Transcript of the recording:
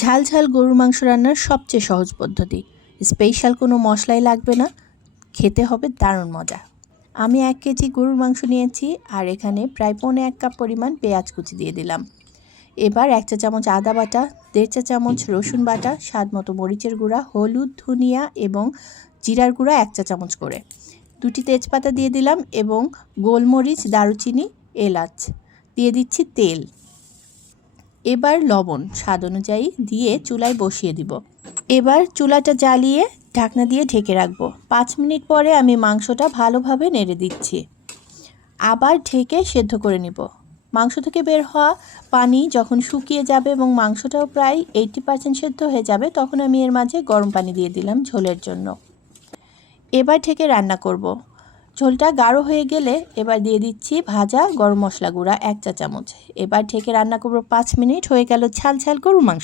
ঝাল ঝাল গরুর মাংস রান্নার সবচেয়ে সহজ পদ্ধতি। স্পেশাল কোনো মশলাই লাগবে না, খেতে হবে দারুণ মজা। আমি 1 কেজি গরুর মাংস নিয়েছি আর এখানে প্রায় 1.25 কাপ পরিমাণ পেঁয়াজ কুচি দিয়ে দিলাম। এবার 1 চা চামচ আদা বাটা, 1.5 চা চামচ রসুন বাটা, স্বাদ মতো মরিচের গুঁড়া, হলুদ, ধনিয়া এবং জিরার গুঁড়া 1 চা চামচ করে, 2টি তেজপাতা দিয়ে দিলাম এবং গোলমরিচ, দারুচিনি, এলাচ দিয়ে দিচ্ছি তেল। এবার লবণ স্বাদ অনুযায়ী দিয়ে চুলায় বসিয়ে দিব। এবার চুলাটা জ্বালিয়ে ঢাকনা দিয়ে ঢেকে রাখবো। 5 মিনিট পরে আমি মাংসটা ভালোভাবে নেড়ে দিচ্ছি। আবার ঢেকে সেদ্ধ করে নিব। মাংস থেকে বের হওয়া পানি যখন শুকিয়ে যাবে এবং মাংসটাও প্রায় 80% সেদ্ধ হয়ে যাবে, তখন আমি এর মাঝে গরম পানি দিয়ে দিলাম ঝোলের জন্য। এবার ঢেকে রান্না করব। ঝোলটা গাঢ় হয়ে গেলে এবার দিয়ে দিচ্ছি ভাজা গরম মশলা গুঁড়া 1 চা চামচ। এবার ঢেকে রান্না করব 5 মিনিট। হয়ে গেল ঝাল ঝাল গরুর মাংস।